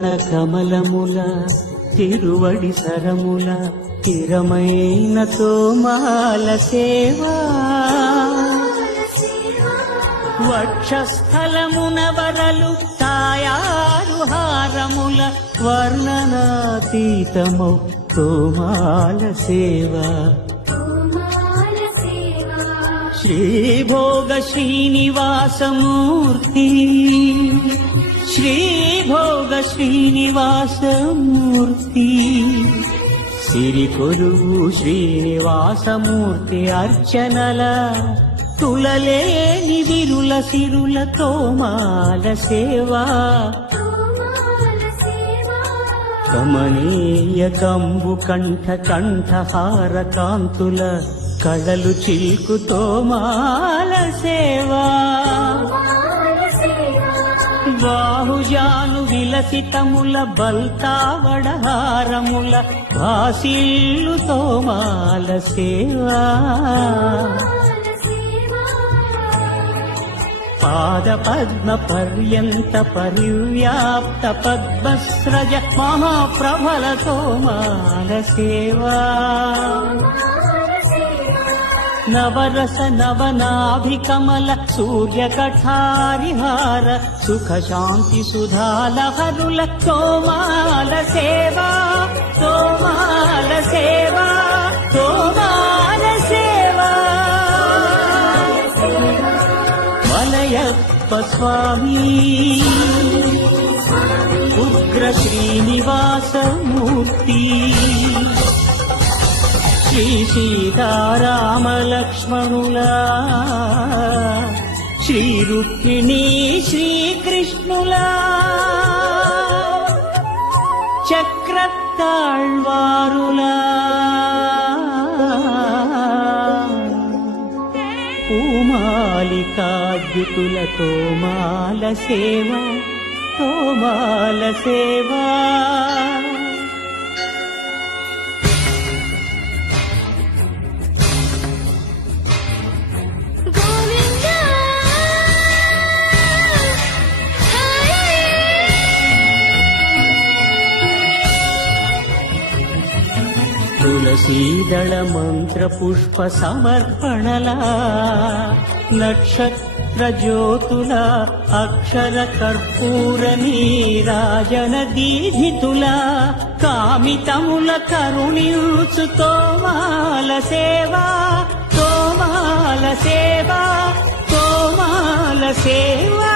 కమలముల తిరువడి సరముల తిరమైన తోమాల సేవా వక్షస్థలమున వరలు తాయారు హారముల వర్ణనాతీతమౌ తోమాల సేవా శ్రీభోగ శ్రీనివాసమూర్తి శ్రీభోగ శ్రీనివాసమూర్తి సిరికొలువు శ్రీనివాసమూర్తి అర్చనల తులలేని విరుల సిరుల తోమాల సేవా కమనీయ కంబు కంఠ కంఠహార కాంతుల కళలు చిల్కు తోమాల సేవా బాహుజాను విలసితముల బల్తావడహారముల భాసిల్లు తోమాల సేవా పాద పద్మ పర్యంత పరివ్యాప్త పద్మస్రజ మహాప్రభల తోమాల సేవా నవరస నవనాభికమల సూర్యకఠారిహార సుఖ శాంతి సుధాలహరుల తోమాల సేవా తోమాల సేవా తోమాల సేవా మలయప్ప స్వామి ఉగ్ర శ్రీనివాసమూర్తి శ్రీ సీతారామలక్ష్మణులా శ్రీ రుక్మిణీ శ్రీకృష్ణులా చక్రతాళ్వారులా పూమాలికాద్యుతుల తోమాల సేవా తోమాల సేవా తులసీదళ మంత్ర పుష్ప సమర్పణలా నక్షత్ర జ్యోతుల అక్షర కర్పూర నీరాజన దీధితుల కామితముల కరుణించు తోమాల సేవా తోమాల సేవా తోమాల సేవా